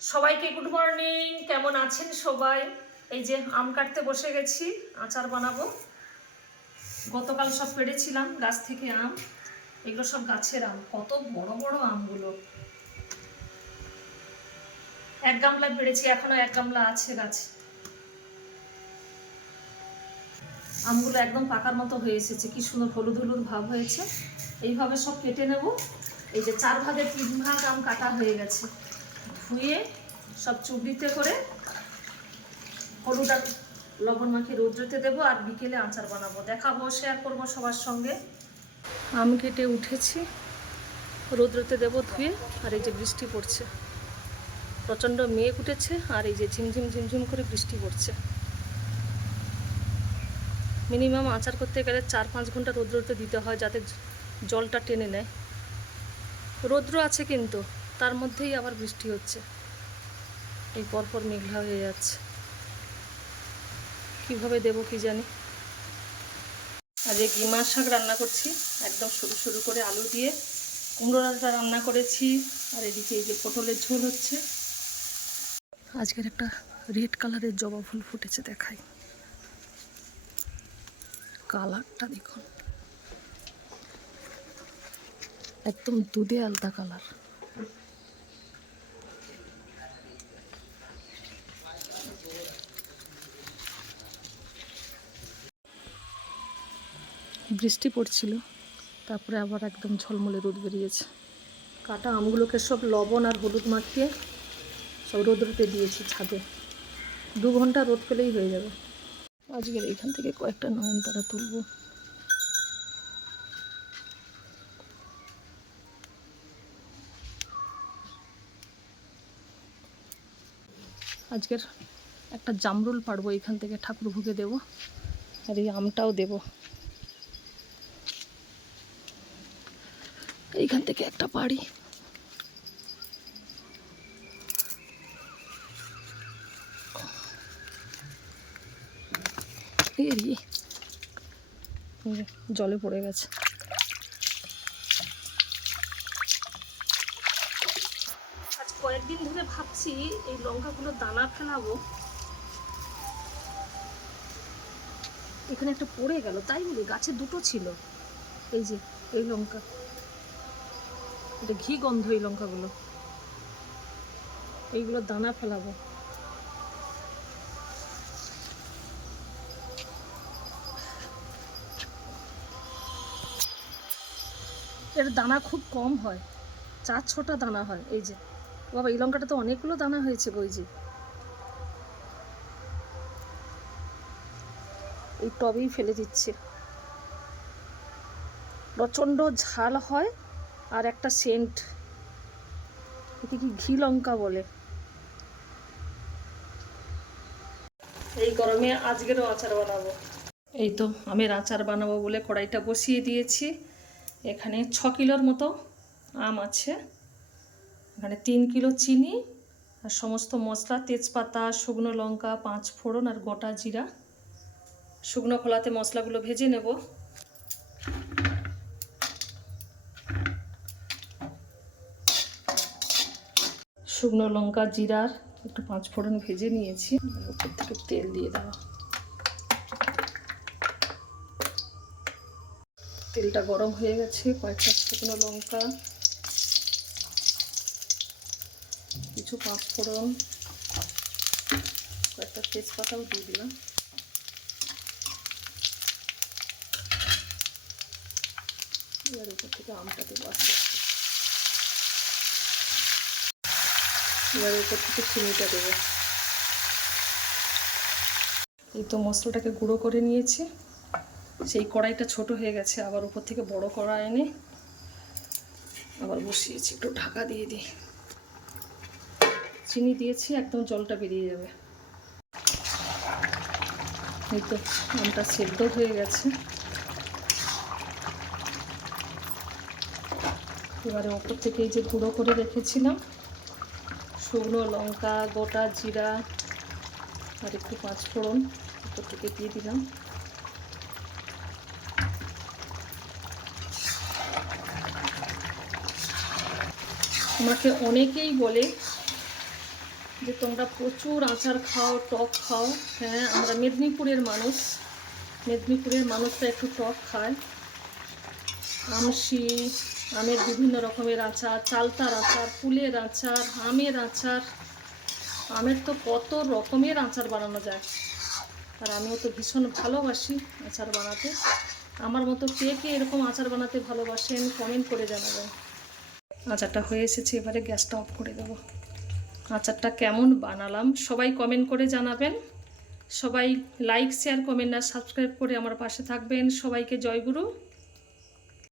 সবাইকে good morning. কেমন আছেন সবাই? এই যে আম কাটতে বসে গেছি, আচার বানাবো। গতকাল সব পেড়েছিলাম গাছ থেকে আম। এগুলো সব গাছের আম, কত বড় বড় আমগুলো। এক গামলা পেড়েছি, এখনো এক গামলা আছে গাছে। আমগুলো একদম পাকার মতো হয়ে এসেছে, কি সুন্দর হলুদ হলুদ ভাব হয়েছে। এইভাবে সব কেটে নেব। এই যে 4 ভাগে 3 ভাগ আম কাটা হয়ে গেছে। ধুয়ে সব চুবড়িতে করে হলুদ আর লবণ মাখিয়ে রৌদ্রতে দেবো, আর বিকেলে আচার বানাবো, দেখাবো, শেয়ার করবো সবার সঙ্গে। আম কেটে উঠেছি, রৌদ্রতে দেবো ধুয়ে। আর এই যে বৃষ্টি পড়ছে, প্রচণ্ড মেঘ উঠেছে, আর এই যে ঝিমঝিম ঝিমঝিম করে বৃষ্টি পড়ছে। মিনিমাম আচার করতে গেলে 4-5 ঘন্টা রৌদ্রতে দিতে হয়, যাতে জলটা টেনে নেয়। রৌদ্র আছে কিন্তু তার মধ্যেই আবার বৃষ্টি হচ্ছে, এই পরপর মেঘলা হয়ে যাচ্ছে। কিভাবে দেবো কি জানি। আজ এই গিমার শাক রান্না করছি, একদম সরু সরু করে আলু দিয়ে। কুমড়ো ডাঁটা রান্না করেছি, আর এদিকে এই যে পটলের ঝোল হচ্ছে। আজকের একটা রেড কালারের জবা ফুল ফুটেছে, দেখাই। কালারটা দেখুন, একদম দুধে আলতা কালার। বৃষ্টি পড়ছিল, তারপরে আবার একদম ঝলমলে রোদ বেরিয়েছে। কাটা আমগুলোকে সব লবণ আর হলুদ মাখিয়ে সব রোদ্রতে দিয়েছি ছাদে। 2 ঘন্টা রোদ পেলেই হয়ে যাবে। আজকের এখান থেকে কয়েকটা নয়নতারা তুলবো। আজকের একটা জামরুল পাড়বো এখান থেকে, ঠাকুর ভোগে দেবো। আর এই আমটাও দেব, এইখান থেকে একটা পাড়ি। জলে পড়ে গেছে। আজ কয়েকদিন ধরে ভাবছি এই লঙ্কাগুলো দানা ফেলাবো। এখানে একটা পড়ে গেল, তাই বলি গাছে 2টো ছিল। এই যে এই লঙ্কা, এটা ঘি গন্ধ এই লঙ্কাগুলো, এইগুলো দানা ফেলাবো। এর দানা খুব কম হয়, 4-6টা দানা হয়। এই যে বাবা, এই লঙ্কাটা তো অনেকগুলো দানা হয়েছে। ওই যে এই টবেই ফেলে দিচ্ছে। প্রচণ্ড ঝাল হয়, আর একটা সেন্ট, একে কি ঘি লঙ্কা বলে। এই গরমে আজকেরও আচার বানাবো। এই তো আমের আচার বানাবো বলে কড়াইটা বসিয়ে দিয়েছি। এখানে 6 কিলোর মতো আম আছে। এখানে 3 কিলো চিনি আর সমস্ত মশলা, তেজপাতা, শুকনো লঙ্কা, 5 ফোড়ন আর গোটা জিরা। শুকনো খোলাতে মশলাগুলো ভেজে নেব। শুকনো লঙ্কা, জিরার একটু 5 ফোড়ন ভেজে নিয়েছি। উপর থেকে তেল দিয়ে দেওয়া। তেলটা গরম হয়ে গেছে, কয়েকটা শুকনো লঙ্কা, কিছু 5 ফোড়ন, কয়েকটা তেজপাতাও দিয়ে দিলাম। এবার উপর থেকে আমটা দেবো আস্তে আস্তে। এবার উপর থেকে চিনিটা দেবো। এই তো মশলাটাকে গুঁড়ো করে নিয়েছি। সেই কড়াইটা ছোট হয়ে গেছে, আবার উপর থেকে বড় কড়াই এনে আবার বসিয়েছি। একটু ঢাকা দিয়ে দিই। চিনি দিয়েছি, একদম জলটা বেরিয়ে যাবে। এই তো আমটা সেদ্ধ হয়ে গেছে। এবারে ওপর থেকে এই যে গুঁড়ো করে রেখেছিলাম শুকনো লঙ্কা, গোটা জিরা আর একটু 5 ফোড়ন উপর থেকে দিয়ে দিলাম। আমাকে অনেকেই বলে যে তোমরা প্রচুর আচার খাও, টক খাও। হ্যাঁ, আমরা মেদিনীপুরের মানুষ, মেদিনীপুরের মানুষরা একটু টক খায়। আমশি, আমের বিভিন্ন রকমের আচার, চালতার আচার, কুলের আচার, আমের আচার, আমের তো কত রকমের আচার বানানো যায়। আর আমিও তো ভীষণ ভালোবাসি আচার বানাতে। আমার মতো কে কে এরকম আচার বানাতে ভালোবাসেন কমেন্ট করে জানাবেন। আচারটা হয়ে এসেছে, এবারে গ্যাসটা অফ করে দেবো। আচারটা কেমন বানালাম সবাই কমেন্ট করে জানাবেন। সবাই লাইক, শেয়ার, কমেন্ট আর সাবস্ক্রাইব করে আমার পাশে থাকবেন। সবাইকে জয়গুরু।